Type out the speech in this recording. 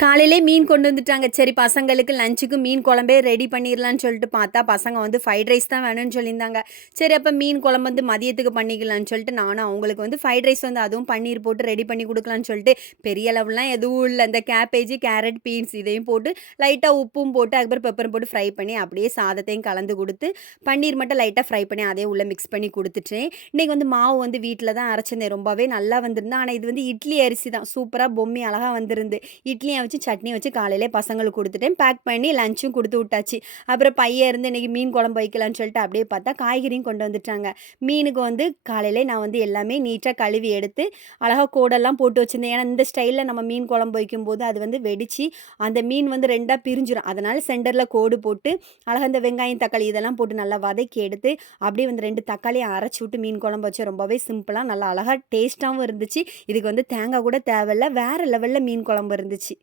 காலையிலே மீன் கொண்டு வந்துட்டாங்க. சரி பசங்களுக்கு லஞ்சுக்கு மீன் குழம்பே ரெடி பண்ணிரலான்னு சொல்லிட்டு பார்த்தா, பசங்க வந்து ஃப்ரைட் ரைஸ் தான் வேணும்னு சொல்லியிருந்தாங்க. சரி அப்ப மீன் குழம்பு வந்து மதியத்துக்கு பண்ணிக்கலான்னு சொல்லிட்டு, நானும் அவங்களுக்கு வந்து ஃப்ரைட் ரைஸ் வந்து அதுவும் பன்னீர் போட்டு ரெடி பண்ணி குடுக்கலான்னு சொல்லிட்டு, பெரிய லெவல்லாம் எதுவும் இல்ல. இந்த கேபேஜ், கேரட், பீன்ஸ் இதையும் போட்டு லைட்டா உப்பும் போட்டு, அதுக்கப்புறம் பெப்பரும் போட்டு ஃப்ரை பண்ணி, அப்படியே சாதத்தையும் கலந்து குடுத்து, பன்னீர் மட்டும் லைட்டா ஃப்ரை பண்ணி அதையும் உள்ள மிக்ஸ் பண்ணி குடுத்துட்டேன். இன்னைக்கு வந்து மாவு வந்து வீட்ல தான் அரைச்சிருந்தேன். ரொம்பவே நல்லா வந்திருந்து. ஆனா இது வந்து இட்லி அரிசி தான். சூப்பரா பொம்மி அழகா வந்திருந்து. இட்லியும் வச்சு, சட்னி வச்சு காலையிலே பசங்களுக்கு குடுத்துட்டேன். பேக் பண்ணி லஞ்சும் குடுத்து விட்டாச்சு. அப்புறம் பையன் இருந்து இன்னைக்கு மீன் குழம்பு வைக்கலான்னு சொல்லிட்டு அப்படியே பார்த்தா, காய்கறியும் கொண்டு வந்துட்டாங்க. மீனுக்கு வந்து காலையிலே நான் வந்து எல்லாமே நீட்டா கழுவி எடுத்து, அழகா கோடெல்லாம் போட்டு வச்சிருந்தேன். ஏன்னா, இந்த ஸ்டைல்ல நம்ம மீன் குழம்பு வைக்கும்போது, அது வந்து வெடிச்சு, அந்த மீன் வந்து 2ஆ பிரிஞ்சிரும். அதனால சென்டர்ல கோடு போட்டு, அழகா இந்த வெங்காயம், தக்காளி இதெல்லாம் போட்டு நல்லா வதக்கி எடுத்து, அப்படியே வந்து 2 தக்காளிய அரைச்சு விட்டு மீன் குழம்பு வச்சேன். ரொம்பவே சிம்பிளா, நல்லா அழகா டேஸ்ட்டாவும் இருந்துச்சு. இதுக்கு வந்து தேங்காய் கூட தேவையில்ல. வேற லெவல்ல மீன் குழம்பு இருந்துச்சு.